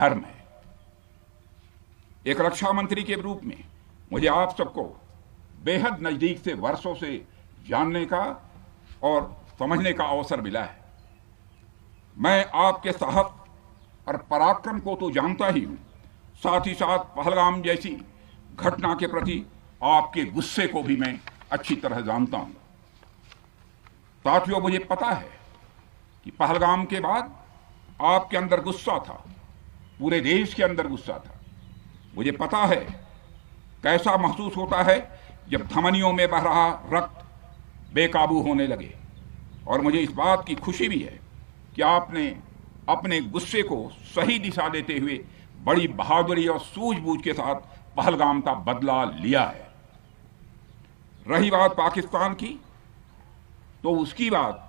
धर्म है। एक रक्षा मंत्री के रूप में मुझे आप सबको बेहद नजदीक से वर्षों से जानने का और समझने का अवसर मिला है। मैं आपके साहस और पराक्रम को तो जानता ही हूं, साथ ही साथ पहलगाम जैसी घटना के प्रति आपके गुस्से को भी मैं अच्छी तरह जानता हूं। साथियों, मुझे पता है कि पहलगाम के बाद आपके अंदर गुस्सा था, पूरे देश के अंदर गुस्सा था। मुझे पता है कैसा महसूस होता है जब धमनियों में बह रहा रक्त बेकाबू होने लगे, और मुझे इस बात की खुशी भी है कि आपने अपने गुस्से को सही दिशा देते हुए बड़ी बहादुरी और सूझबूझ के साथ पहलगाम का बदला लिया है। रही बात पाकिस्तान की, तो उसकी बात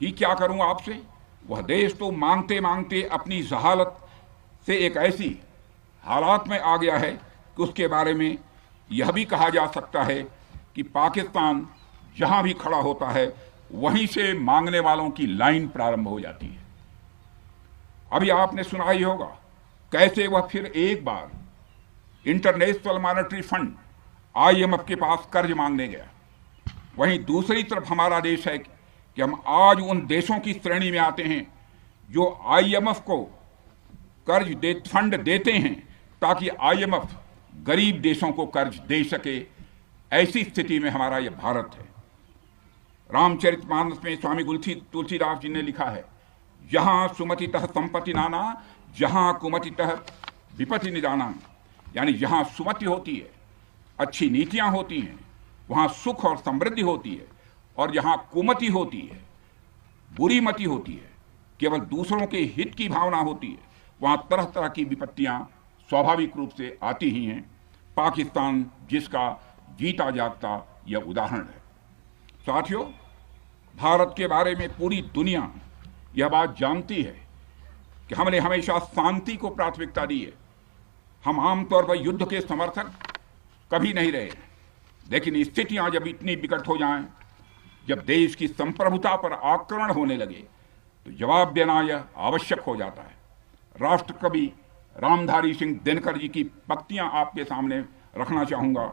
ही क्या करूं आपसे। वह देश तो मांगते मांगते अपनी जहालत से एक ऐसी हालात में आ गया है कि उसके बारे में यह भी कहा जा सकता है कि पाकिस्तान जहां भी खड़ा होता है वहीं से मांगने वालों की लाइन प्रारंभ हो जाती है। अभी आपने सुना ही होगा कैसे वह फिर एक बार इंटरनेशनल मॉनेटरी फंड IMF के पास कर्ज मांगने गया। वहीं दूसरी तरफ हमारा देश है कि हम आज उन देशों की श्रेणी में आते हैं जो IMF को फंड देते हैं ताकि IMF गरीब देशों को कर्ज दे सके। ऐसी स्थिति में हमारा यह भारत है। रामचरितमानस में स्वामी तुलसीदास जी ने लिखा है, जहां सुमतितः संपत्ति नाना, जहां कुमतितः विपत्ति निदाना। यानी जहां सुमति होती है, अच्छी नीतियां होती हैं, वहां सुख और समृद्धि होती है, और जहां कुमति होती है, बुरी मति होती है, केवल दूसरों के हित की भावना होती है, वहां तरह तरह की विपत्तियां स्वाभाविक रूप से आती ही हैं। पाकिस्तान जिसका जीता जागता यह उदाहरण है। साथियों, भारत के बारे में पूरी दुनिया यह बात जानती है कि हमने हमेशा शांति को प्राथमिकता दी है। हम आमतौर पर युद्ध के समर्थक कभी नहीं रहे, लेकिन स्थितियां जब इतनी विकट हो जाएं, जब देश की संप्रभुता पर आक्रमण होने लगे, तो जवाब देना यह आवश्यक हो जाता है। राष्ट्रकवि रामधारी सिंह दिनकर जी की पंक्तियां आपके सामने रखना चाहूंगा।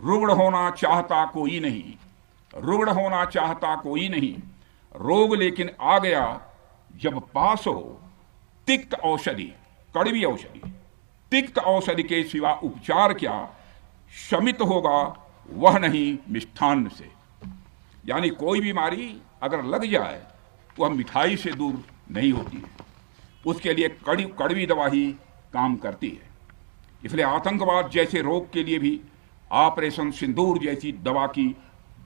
रुग्ण होना चाहता कोई नहीं, रुग्ण होना चाहता कोई नहीं, रोग लेकिन आ गया जब पास हो तिक्त औषधि, कड़वी औषधि। तिक्त औषधि के सिवा उपचार क्या, शमित होगा वह नहीं मिष्ठान्न से। यानी कोई बीमारी अगर लग जाए तो वह मिठाई से दूर नहीं होती है, उसके लिए कड़वी दवा ही काम करती है। इसलिए आतंकवाद जैसे रोग के लिए भी ऑपरेशन सिंदूर जैसी दवा की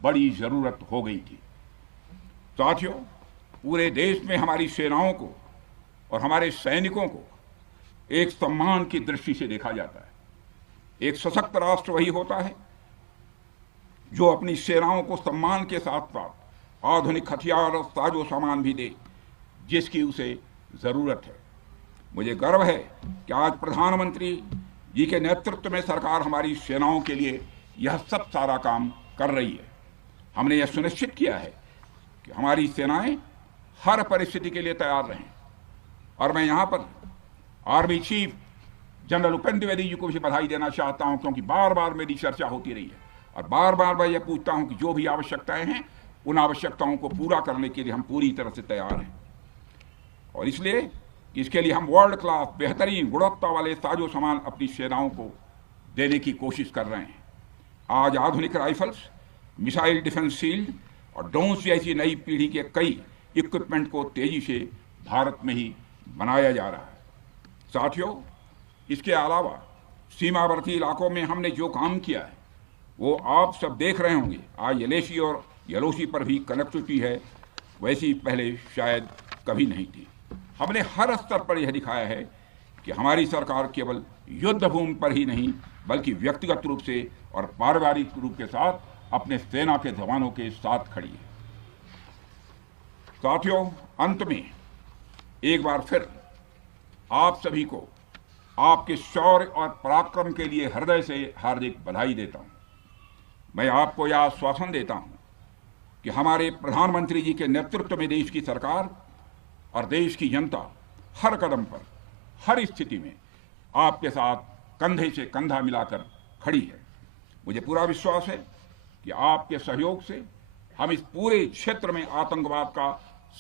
बड़ी जरूरत हो गई थी। साथियों, पूरे देश में हमारी सेनाओं को और हमारे सैनिकों को एक सम्मान की दृष्टि से देखा जाता है। एक सशक्त राष्ट्र वही होता है जो अपनी सेनाओं को सम्मान के साथ साथ आधुनिक हथियार और साजो सामान भी दे जिसकी उसे जरूरत है। मुझे गर्व है कि आज प्रधानमंत्री जी के नेतृत्व में सरकार हमारी सेनाओं के लिए यह सब सारा काम कर रही है। हमने यह सुनिश्चित किया है कि हमारी सेनाएं हर परिस्थिति के लिए तैयार रहें। और मैं यहाँ पर army chief general Upendra Dwivedi ji को भी बधाई देना चाहता हूँ, क्योंकि बार बार मेरी चर्चा होती रही है और बार बार मैं यह पूछता हूँ कि जो भी आवश्यकताएं हैं उन आवश्यकताओं को पूरा करने के लिए हम पूरी तरह से तैयार हैं। और इसलिए इसके लिए हम वर्ल्ड क्लास बेहतरीन गुणवत्ता वाले साजो सामान अपनी सेनाओं को देने की कोशिश कर रहे हैं। आज आधुनिक राइफल्स, मिसाइल डिफेंस शील्ड और ड्रोन्स जैसी नई पीढ़ी के कई इक्विपमेंट को तेजी से भारत में ही बनाया जा रहा है। साथियों, इसके अलावा सीमावर्ती इलाकों में हमने जो काम किया है वो आप सब देख रहे होंगे। आज LAC और LOC पर भी कनेक्टिविटी है, वैसी पहले शायद कभी नहीं थी। हमने हर स्तर पर यह दिखाया है कि हमारी सरकार केवल युद्ध भूमि पर ही नहीं बल्कि व्यक्तिगत रूप से और पारिवारिक रूप के साथ अपने सेना के जवानों के साथ खड़ी है। साथियों, अंत में एक बार फिर आप सभी को आपके शौर्य और पराक्रम के लिए हृदय से हार्दिक बधाई देता हूं। मैं आपको यह आश्वासन देता हूं कि हमारे प्रधानमंत्री जी के नेतृत्व में देश की सरकार और देश की जनता हर कदम पर हर स्थिति में आपके साथ कंधे से कंधा मिलाकर खड़ी है। मुझे पूरा विश्वास है कि आपके सहयोग से हम इस पूरे क्षेत्र में आतंकवाद का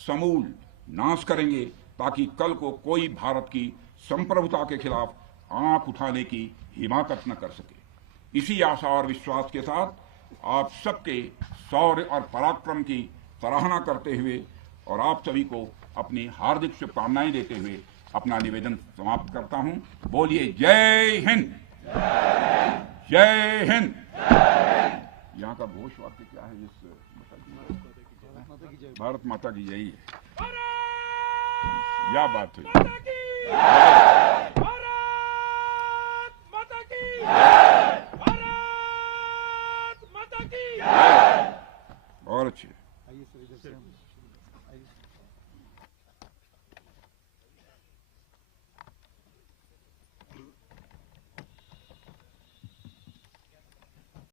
समूल नाश करेंगे, ताकि कल को कोई भारत की संप्रभुता के खिलाफ आंख उठाने की हिमाकत न कर सके। इसी आशा और विश्वास के साथ आप सबके शौर्य और पराक्रम की सराहना करते हुए और आप सभी को अपनी हार्दिक शुभकामनाएं देते हुए अपना निवेदन समाप्त करता हूं। बोलिए जय हिंद, जय हिंद। यहाँ का घोष वाक्य क्या है? इस भारत माता की जय है। क्या बात है।